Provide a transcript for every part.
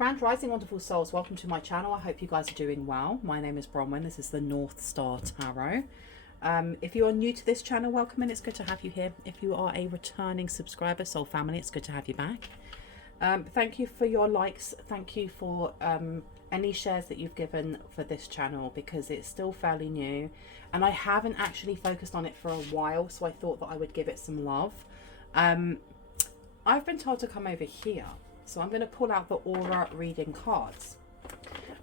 Grand Rising, wonderful souls. Welcome to my channel. I hope you guys are doing well. My name is Bronwyn. This is the North Star Tarot. If you are new to this channel, welcome, and it's good to have you here. If you are a returning subscriber, soul family, it's good to have you back. Thank you for your likes. Thank you for any shares that you've given for this channel, because it's still fairly new and I haven't actually focused on it for a while, so I thought that I would give it some love. I've been told to come over here, so I'm going to pull out the aura reading cards.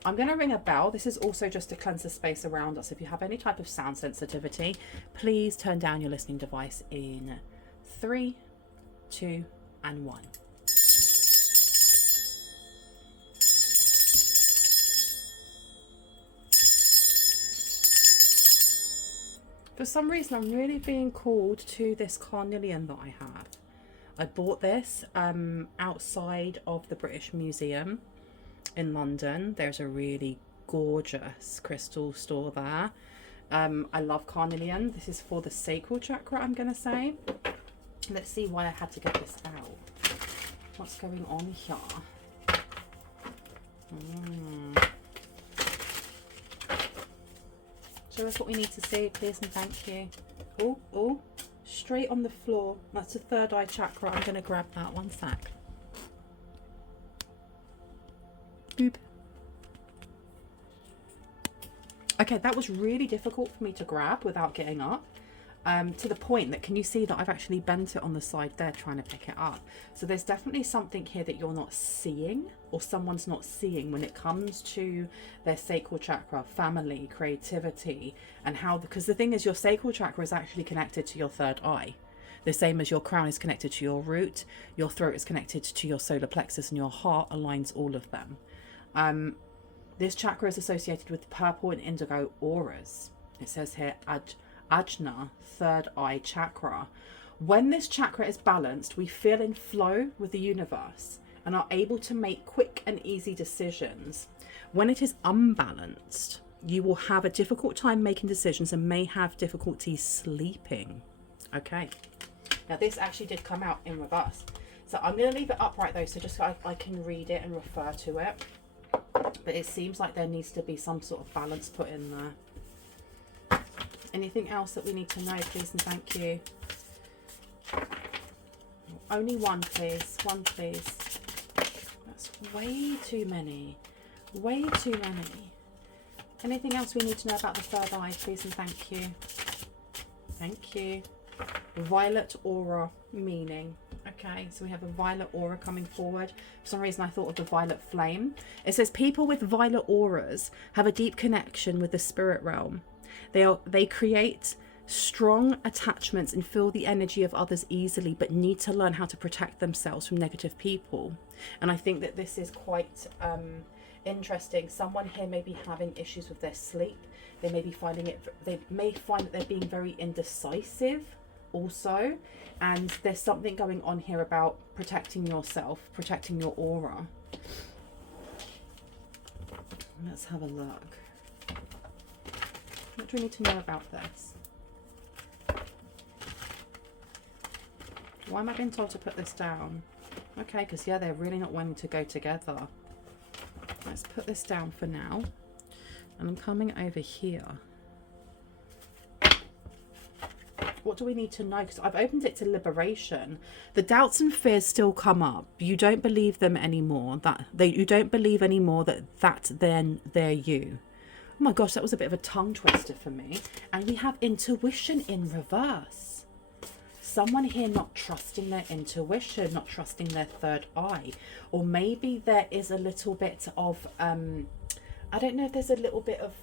I'm going to ring a bell. This is also just to cleanse the space around us. If you have any type of sound sensitivity, please turn down your listening device in 3, 2, and 1. For some reason, I'm really being called to this carnelian that I have. I bought this outside of the British Museum in London. There's a really gorgeous crystal store there. I love carnelian. This is for the sacral chakra, I'm going to say. Let's see why I had to get this out. What's going on here? Show us what we need to see, please and thank you. Oh, oh, straight on the floor. That's the third eye chakra. I'm going to grab that. One sec. Boop. Okay, that was really difficult for me to grab without getting up. To the point that, can you see that I've actually bent it on the side there trying to pick it up? So there's definitely something here that you're not seeing, or someone's not seeing, when it comes to their sacral chakra, family, creativity, and how, because the thing is, your sacral chakra is actually connected to your third eye. The same as your crown is connected to your root, your throat is connected to your solar plexus, and your heart aligns all of them. This chakra is associated with purple and indigo auras. It says here, Ajna, third eye chakra. When this chakra is balanced, we feel in flow with the universe and are able to make quick and easy decisions. When it is unbalanced, you will have a difficult time making decisions and may have difficulty sleeping. Okay, now this actually did come out in reverse, so I'm going to leave it upright though, so just so I can read it and refer to it. But it seems like there needs to be some sort of balance put in there. Anything else that we need to know, please and thank you? Only one, please. One, please. That's way too many. Way too many. Anything else we need to know about the third eye, please and thank you? Thank you. Violet aura meaning. Okay, so we have a violet aura coming forward. For some reason I thought of the violet flame. It says people with violet auras have a deep connection with the spirit realm. They create strong attachments and feel the energy of others easily, but need to learn how to protect themselves from negative people. And I think that this is quite interesting. Someone here may be having issues with their sleep. They may be finding it, they may find that they're being very indecisive also. And there's something going on here about protecting yourself, protecting your aura. Let's have a look. What do we need to know about this? Why am I being told to put this down? Okay, because yeah, they're really not wanting to go together. Let's put this down for now. And I'm coming over here. What do we need to know? Because I've opened it to liberation. The doubts and fears still come up. You don't believe them anymore. You don't believe anymore that then they're you. Oh my gosh, that was a bit of a tongue twister for me. And we have intuition in reverse. Someone here not trusting their intuition, not trusting their third eye. Or maybe there is a little bit of, I don't know if there's a little bit of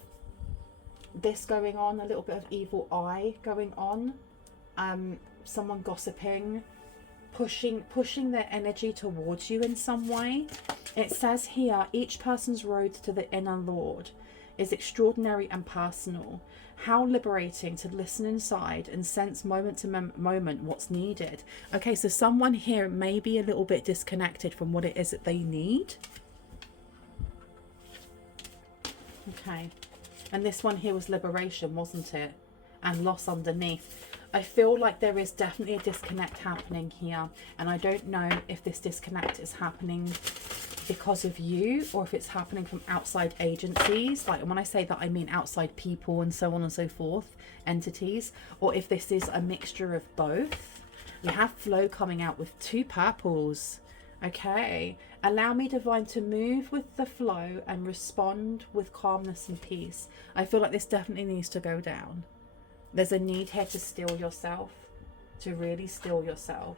this going on, a little bit of evil eye going on. Someone gossiping, pushing their energy towards you in some way. It says here, each person's road to the inner Lord is extraordinary and personal. How liberating to listen inside and sense moment to moment what's needed. Okay, so someone here may be a little bit disconnected from what it is that they need. Okay, and this one here was liberation, wasn't it? And loss underneath. I feel like there is definitely a disconnect happening here, and I don't know if this disconnect is happening because of you, or if it's happening from outside agencies. Like when I say that, I mean outside people and so on and so forth, entities, or if this is a mixture of both. We have flow coming out with 2 purples. Okay, allow me, divine, to move with the flow and respond with calmness and peace. I feel like this definitely needs to go down. There's a need here to still yourself, to really still yourself.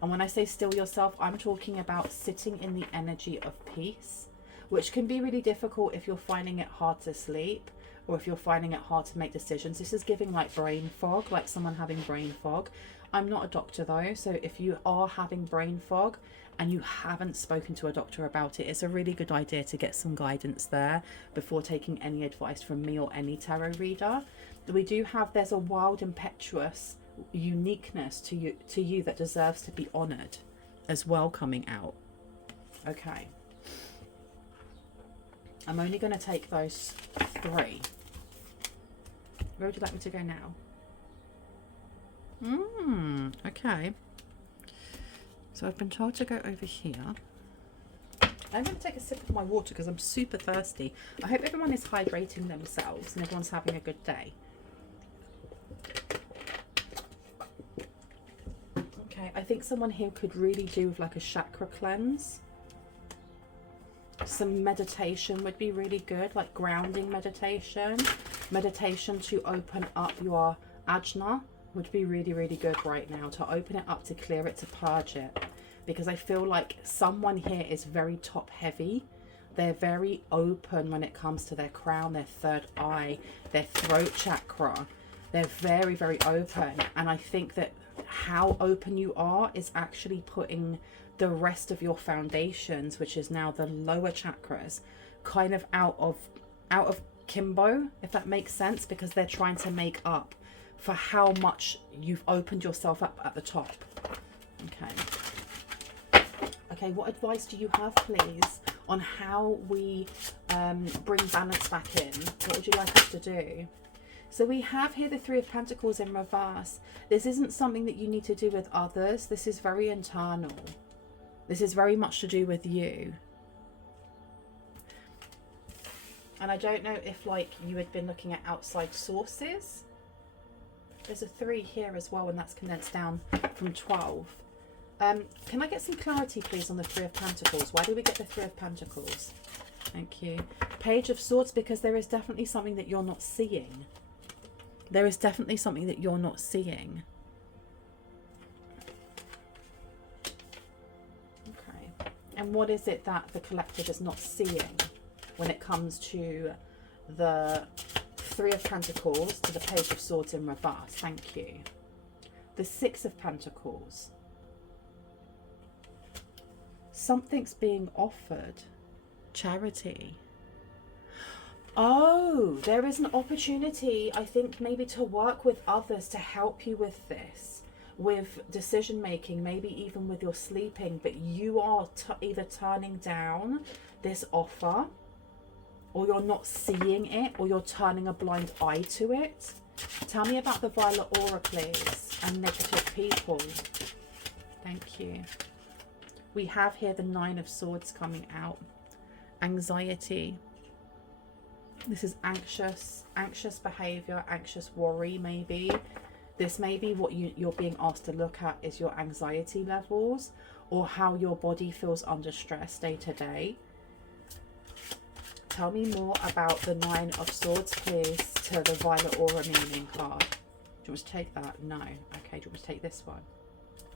And when I say still yourself, I'm talking about sitting in the energy of peace, which can be really difficult if you're finding it hard to sleep, or if you're finding it hard to make decisions. This is giving like brain fog, like someone having brain fog. I'm not a doctor though, so if you are having brain fog and you haven't spoken to a doctor about it, it's a really good idea to get some guidance there before taking any advice from me or any tarot reader. We do have, there's a wild, impetuous uniqueness to you that deserves to be honored as well coming out. Okay, I'm only going to take those 3. Where would you like me to go now? Okay, so I've been told to go over here. I'm going to take a sip of my water because I'm super thirsty. I hope everyone is hydrating themselves and everyone's having a good day. Okay, I think someone here could really do with like a chakra cleanse. Some meditation would be really good, like grounding meditation. Meditation to open up your ajna would be really, really good right now, to open it up, to clear it, to purge it. Because I feel like someone here is very top heavy. They're very open when it comes to their crown, their third eye, their throat chakra. They're very, very open. And I think that how open you are is actually putting the rest of your foundations, which is now the lower chakras, kind of out of kimbo, if that makes sense, because they're trying to make up for how much you've opened yourself up at the top. Okay, what advice do you have, please, on how we bring balance back in? What would you like us to do? So we have here the 3 of Pentacles in reverse. This isn't something that you need to do with others. This is very internal. This is very much to do with you. And I don't know if like you had been looking at outside sources. There's a 3 here as well, and that's condensed down from 12. Can I get some clarity, please, on the 3 of Pentacles? Why do we get the 3 of Pentacles? Thank you. Page of Swords, because there is definitely something that you're not seeing. There is definitely something that you're not seeing. Okay. And what is it that the collective is not seeing when it comes to the 3 of Pentacles to the Page of Swords in reverse? Thank you. The 6 of Pentacles. Something's being offered. Charity. Oh, there is an opportunity, I think, maybe to work with others to help you with this, with decision making, maybe even with your sleeping, but you are either turning down this offer, or you're not seeing it, or you're turning a blind eye to it. Tell me about the Violet Aura, please, and negative people. Thank you. We have here the 9 of Swords coming out. Anxiety. This is anxious behavior, anxious worry maybe. This may be what you're being asked to look at is your anxiety levels, or how your body feels under stress day to day. Tell me more about the 9 of Swords, please, to the Violet Aura meaning card. Do you want to take that? No. Okay, do you want to take this one?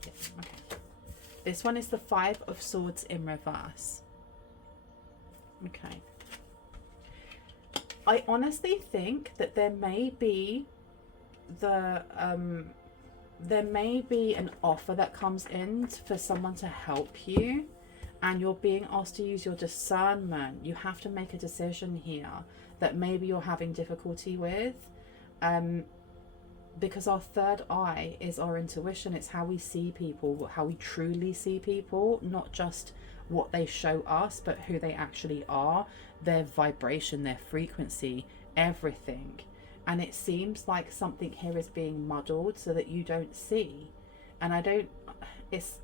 Yeah, okay. This one is the 5 of Swords in reverse. Okay. I honestly think that there may be an offer that comes in for someone to help you, and you're being asked to use your discernment. You have to make a decision here that maybe you're having difficulty with, because our third eye is our intuition. It's how we see people, how we truly see people, not just what they show us, but who they actually are, their vibration, their frequency, everything. And it seems like something here is being muddled so that you don't see. And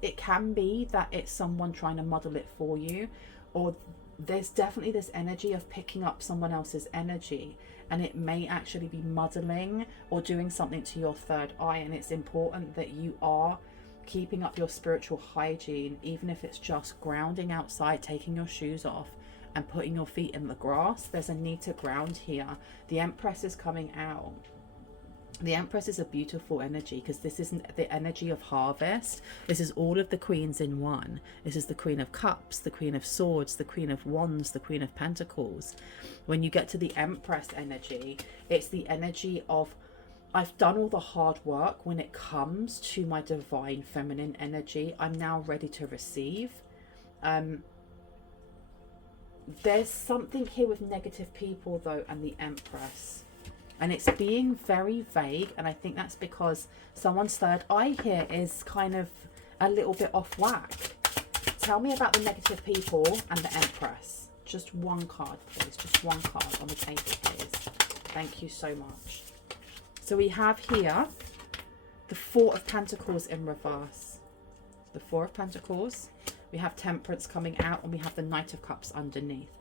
it can be that it's someone trying to muddle it for you, or there's definitely this energy of picking up someone else's energy, and it may actually be muddling or doing something to your third eye. And it's important that you are keeping up your spiritual hygiene, even if it's just grounding outside, taking your shoes off and putting your feet in the grass. There's a need to ground here. The Empress is coming out. The Empress is a beautiful energy, because this isn't the energy of harvest. This is all of the queens in one. This is the Queen of Cups, the Queen of Swords, the Queen of Wands, the Queen of Pentacles. When you get to the Empress energy, it's the energy of, I've done all the hard work when it comes to my divine feminine energy. I'm now ready to receive. There's something here with negative people though, and the Empress. And it's being very vague, and I think that's because someone's third eye here is kind of a little bit off whack. Tell me about the negative people and the Empress. Just one card, please. Just one card on the table, please. Thank you so much. So we have here the Four of Pentacles in reverse. The Four of Pentacles. We have Temperance coming out, and we have the Knight of Cups underneath.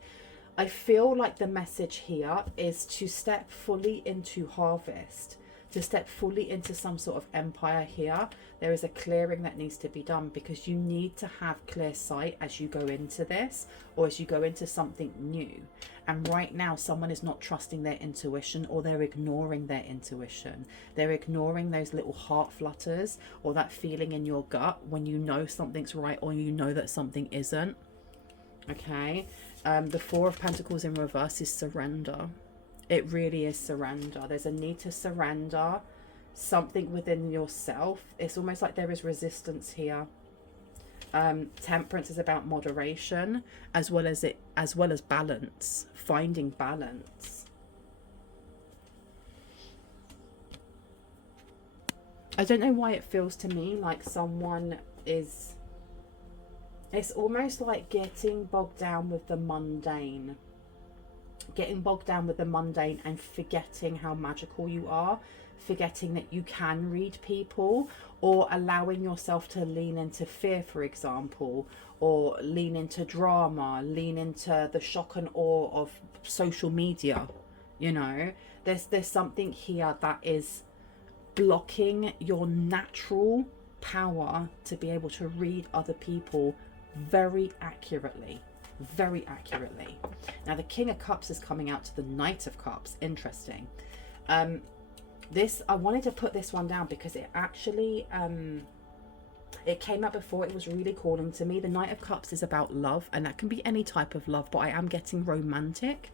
I feel like the message here is to step fully into harvest, to step fully into some sort of empire here. There is a clearing that needs to be done, because you need to have clear sight as you go into this, or as you go into something new. And right now, someone is not trusting their intuition, or they're ignoring their intuition. They're ignoring those little heart flutters, or that feeling in your gut when you know something's right, or you know that something isn't. Okay. The Four of Pentacles in reverse is surrender. It really is surrender. There's a need to surrender something within yourself. It's almost like there is resistance here. Temperance is about moderation, as well as balance, finding balance. I don't know why it feels to me like someone is, it's almost like getting bogged down with the mundane. Getting bogged down with the mundane and forgetting how magical you are. Forgetting that you can read people, or allowing yourself to lean into fear, for example, or lean into drama, lean into the shock and awe of social media. You know, there's something here that is blocking your natural power to be able to read other people very accurately. Very accurately. Now the King of Cups is coming out to the Knight of Cups. Interesting. This, I wanted to put this one down because it actually it came out before. It was really calling to me. The Knight of Cups is about love, and that can be any type of love, but I am getting romantic.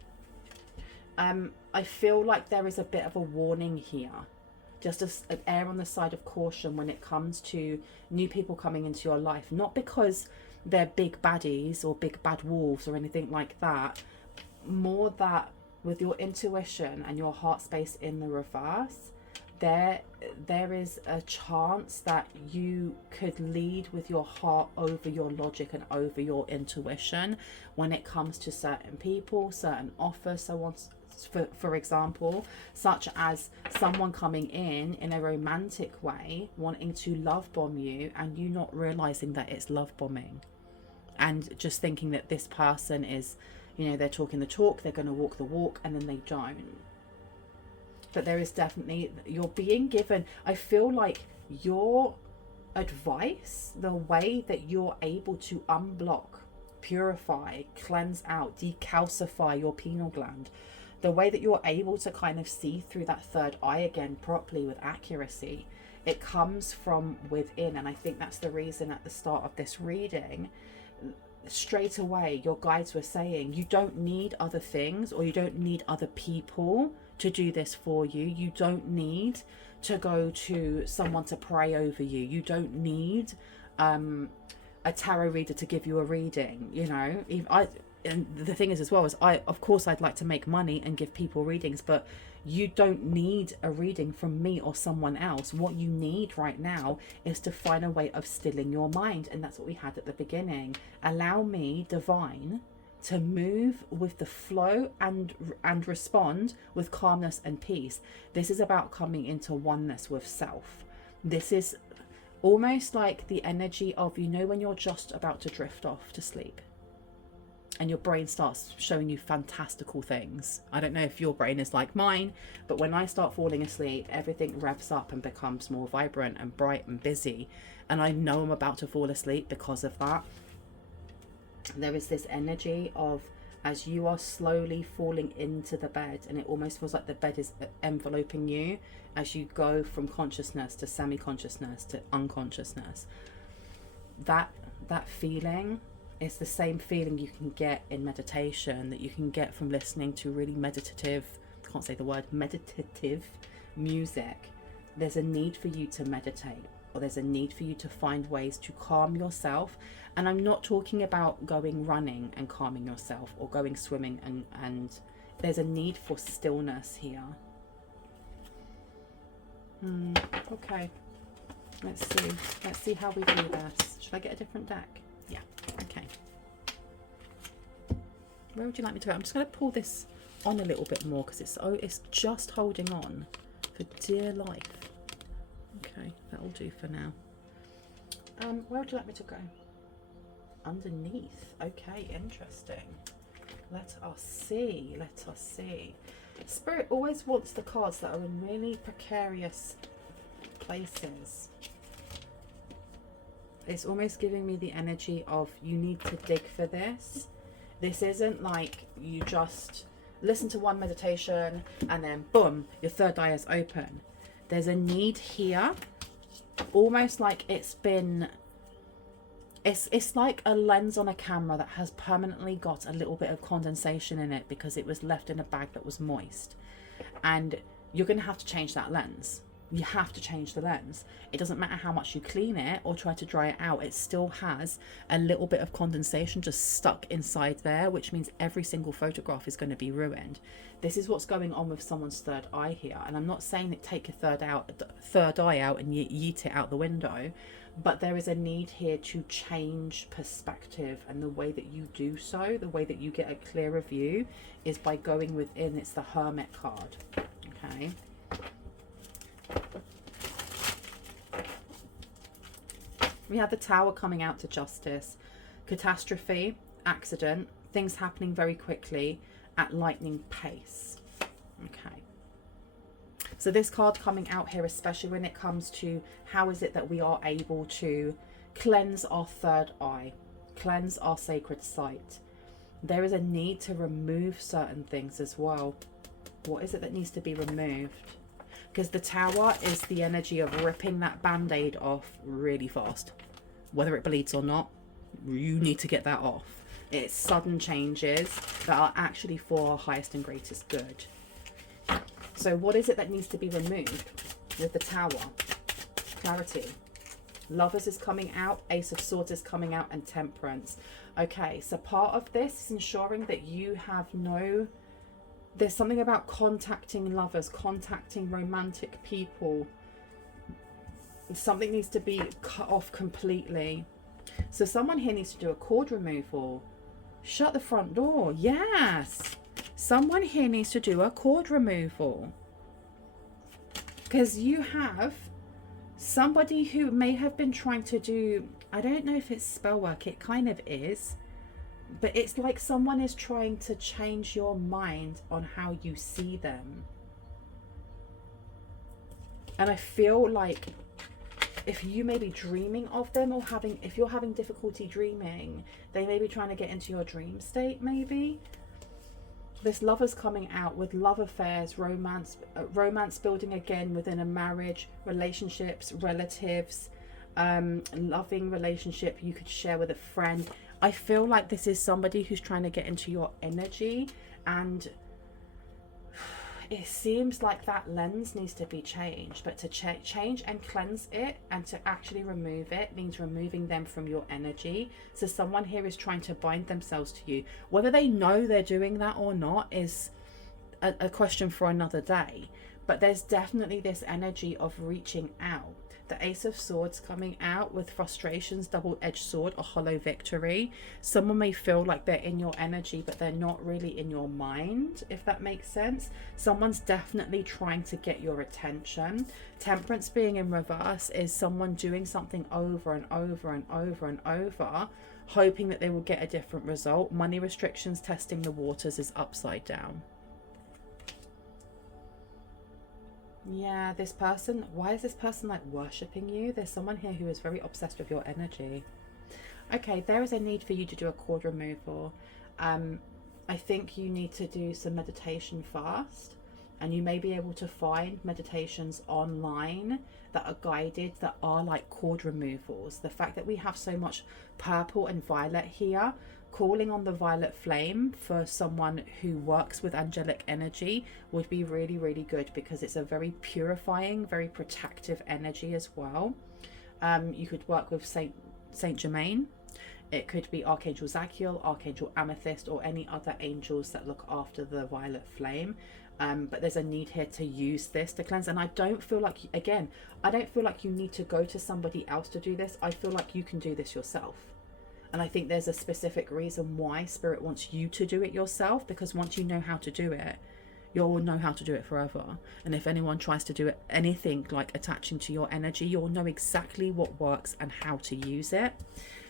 I feel like there is a bit of a warning here, just an err on the side of caution when it comes to new people coming into your life. Not because they're big baddies or big bad wolves or anything like that. More that with your intuition and your heart space in the reverse, there is a chance that you could lead with your heart over your logic and over your intuition when it comes to certain people, certain offers, so on. For example, such as someone coming in a romantic way, wanting to love bomb you, and you not realizing that it's love bombing, and just thinking that this person is, you know, they're talking the talk, they're going to walk the walk, and then they don't. But there is definitely, you're being given, I feel like your advice, the way that you're able to unblock, purify, cleanse out, decalcify your pineal gland, the way that you're able to kind of see through that third eye again properly with accuracy, it comes from within. And I think that's the reason at the start of this reading, straight away your guides were saying you don't need other things, or you don't need other people to do this for you. You don't need to go to someone to pray over you. You don't need a tarot reader to give you a reading. You know, and the thing is as well, is of course I'd like to make money and give people readings, but you don't need a reading from me or someone else. What you need right now is to find a way of stilling your mind. And that's what we had at the beginning. Allow me, divine, to move with the flow and respond with calmness and peace. This is about coming into oneness with self. This is Almost like the energy of, you know, when you're just about to drift off to sleep and your brain starts showing you fantastical things. I don't know if your brain is like mine, but when I start falling asleep, everything revs up and becomes more vibrant and bright and busy. And I know I'm about to fall asleep because of that. There is this energy of, as you are slowly falling into the bed, and it almost feels like the bed is enveloping you as you go from consciousness to semi-consciousness to unconsciousness. That feeling is the same feeling you can get in meditation, that you can get from listening to really meditative, I can't say the word, meditative music. There's a need for you to meditate, or there's a need for you to find ways to calm yourself. And I'm not talking about going running and calming yourself, or going swimming, and there's a need for stillness here. Okay, let's see how we do this. Should I get a different deck? Yeah, okay. Where would you like me to go? I'm just going to pull this on a little bit more because it's just holding on for dear life. Okay, that'll do for now. Where would you like me to go? Underneath. Okay, interesting. Let us see. Spirit always wants the cards that are in really precarious places. It's almost giving me the energy of, you need to dig for this. This isn't like you just listen to one meditation and then boom, your third eye is open. There's a need here, almost like it's like a lens on a camera that has permanently got a little bit of condensation in it because it was left in a bag that was moist. And you're going to have to change that lens. You have to change the lens. It doesn't matter how much you clean it or try to dry it out. It still has a little bit of condensation just stuck inside there, which means every single photograph is going to be ruined. This is what's going on with someone's third eye here. And I'm not saying that take your third eye out and yeet it out the window. But there is a need here to change perspective, and the way that you do so, the way that you get a clearer view, is by going within. It's the Hermit card. Okay. We have the Tower coming out to justice, catastrophe, accident, things happening very quickly at lightning pace. Okay. So this card coming out here, especially when it comes to how is it that we are able to cleanse our third eye, cleanse our sacred site. There is a need to remove certain things as well. What is it that needs to be removed? Because the Tower is the energy of ripping that band-aid off really fast. Whether it bleeds or not, you need to get that off. It's sudden changes that are actually for our highest and greatest good. So what is it that needs to be removed with the Tower? Clarity. Lovers is coming out, Ace of Swords is coming out, and Temperance. Okay, so part of this is ensuring that you have there's something about contacting lovers, contacting romantic people. Something needs to be cut off completely. So someone here needs to do a cord removal. Shut the front door. Yes. Someone here needs to do a cord removal. Because you have somebody who may have been trying to do, I don't know if it's spell work, it kind of is. But it's like someone is trying to change your mind on how you see them. And I feel like if you may be dreaming of them, or if you're having difficulty dreaming, they may be trying to get into your dream state maybe. This Lover's coming out with love affairs, romance building again within a marriage, relationships, relatives, loving relationship you could share with a friend. I feel like this is somebody who's trying to get into your energy, and it seems like that lens needs to be changed. But to change and cleanse it, and to actually remove it, means removing them from your energy. So someone here is trying to bind themselves to you. Whether they know they're doing that or not is a question for another day. But there's definitely this energy of reaching out. The Ace of Swords coming out with frustrations, double-edged sword, a hollow victory. Someone may feel like they're in your energy, but they're not really in your mind, if that makes sense. Someone's definitely trying to get your attention. Temperance being in reverse is someone doing something over and over and over and over, hoping that they will get a different result. Money restrictions, testing the waters is upside down. Yeah, this person, why is this person like worshipping you? There's someone here who is very obsessed with your energy. Okay, there is a need for you to do a cord removal. I think you need to do some meditation first, and you may be able to find meditations online that are guided, that are like cord removals. The fact that we have so much purple and violet here, calling on the violet flame for someone who works with angelic energy would be really, really good, because it's a very purifying, very protective energy as well. You could work with Saint Germain. It could be Archangel Zachiel, Archangel Amethyst, or any other angels that look after the violet flame. But there's a need here to use this to cleanse. And I don't feel like, again, I don't feel like you need to go to somebody else to do this. I feel like you can do this yourself. And I think there's a specific reason why Spirit wants you to do it yourself, because once you know how to do it, you'll know how to do it forever. And if anyone tries to do it, anything like attaching to your energy, you'll know exactly what works and how to use it.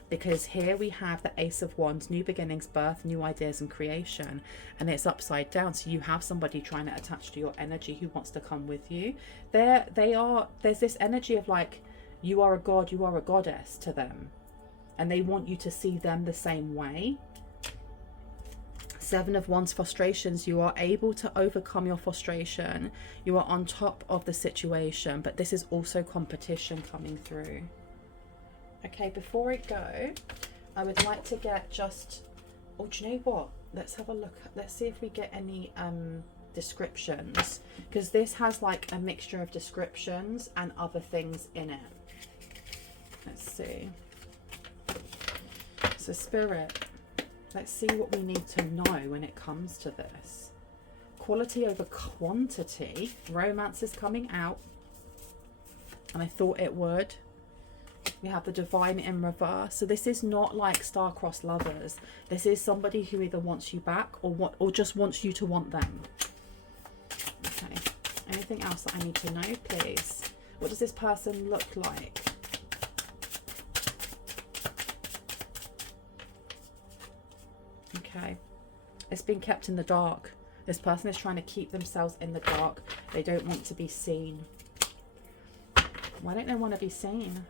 Because here we have the Ace of Wands, new beginnings, birth, new ideas and creation, and it's upside down. So you have somebody trying to attach to your energy who wants to come with you. There's this energy of like, you are a god, you are a goddess to them, and they want you to see them the same way. Seven of Wands, frustrations. You are able to overcome your frustration. You are on top of the situation, but this is also competition coming through. Okay, before I go, I would like to get just, oh, do you know what? Let's have a look. Let's see if we get any descriptions, because this has like a mixture of descriptions and other things in it. Let's see. So Spirit, let's see what we need to know when it comes to this. Quality over quantity. Romance is coming out, and I thought it would. We have the Divine in reverse. So this is not like star-crossed lovers. This is somebody who either wants you back or just wants you to want them. Okay. Anything else that I need to know, please? What does this person look like? Okay. It's been kept in the dark. This person is trying to keep themselves in the dark. They don't want to be seen. Why don't they want to be seen?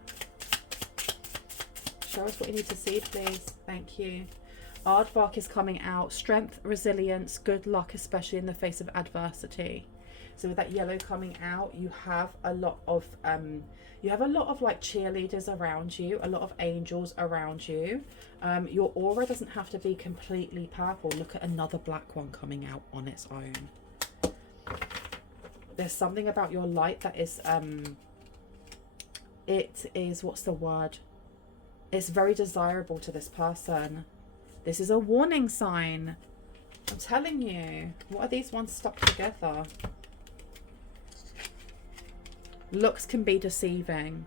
Show us what you need to see, please. Thank you. Aardvark is coming out. Strength, resilience, good luck, especially in the face of adversity. So with that yellow coming out, you have a lot of like cheerleaders around you, a lot of angels around you. Your aura doesn't have to be completely purple. Look at another black one coming out on its own. There's something about your light that is it is, what's the word? It's very desirable to this person. This is a warning sign. I'm telling you. What are these ones stuck together? Looks can be deceiving.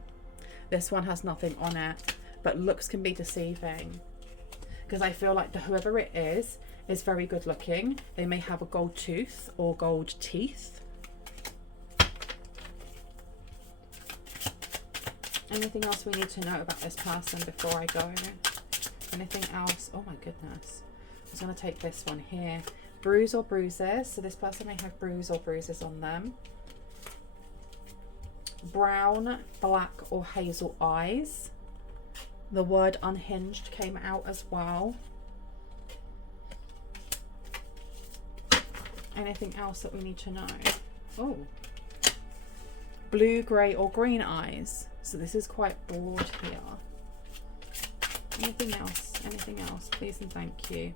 This one has nothing on it, but looks can be deceiving. Because I feel like whoever it is very good looking. They may have a gold tooth or gold teeth. Anything else we need to know about this person before I go? Anything else? Oh my goodness. I was going to take this one here. Bruise or bruises. So this person may have bruise or bruises on them. Brown, black or hazel eyes. The word unhinged came out as well. Anything else that we need to know? Oh. Blue, grey or green eyes. So this is quite broad here. Anything else? Anything else? Please and thank you.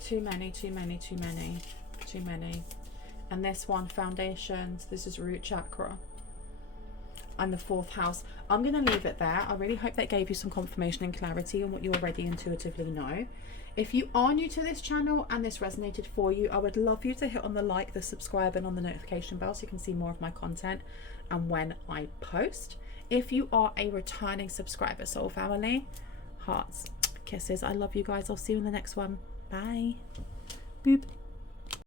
Too many, too many, too many, too many. And this one, foundations. This is root chakra. and the 4th house. I'm going to leave it there. I really hope that gave you some confirmation and clarity on what you already intuitively know. If you are new to this channel and this resonated for you, I would love you to hit on the like, the subscribe, and on the notification bell so you can see more of my content and when I post. If you are a returning subscriber, soul family, hearts, kisses, I love you guys. I'll see you in the next one. Bye. Boop.